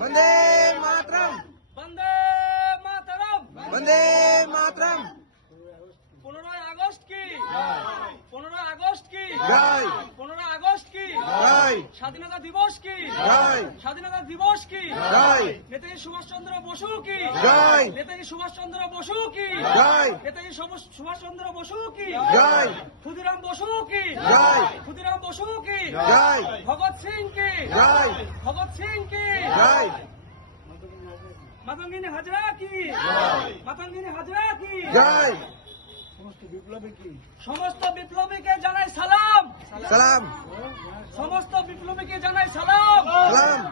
Vande Mataram Vande Mataram Vande Mataram 15 August কি 15 August কি জয় 15 August কি জয় স্বাধীনতা দিবস কি জয় স্বাধীনতা দিবস কি জয় নেতাজি সুভাষচন্দ্র বসু কি জয় নেতাজি সুভাষচন্দ্র বসু কি জয় নেতাজি সুভাষচন্দ্র বসু কি জয় ক্ষুদিরাম বসু কি জয় ক্ষুদিরাম বসু কি জয় ভগৎ সিং কি জয় ভগৎ সিং কি জয় মাতঙ্গিনী হাজরা কি মাতঙ্গিনী হাজরা কি জয় সমস্ত বিপ্লবীকে জানাই সালাম সালাম সমস্ত বিপ্লবীকে জানাই সালাম সালাম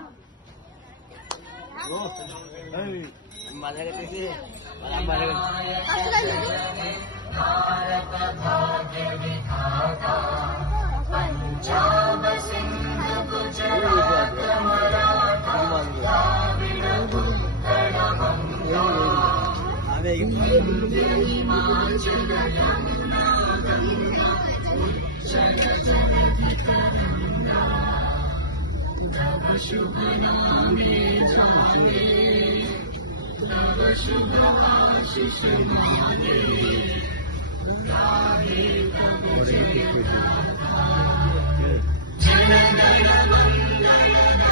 जनगण मंगल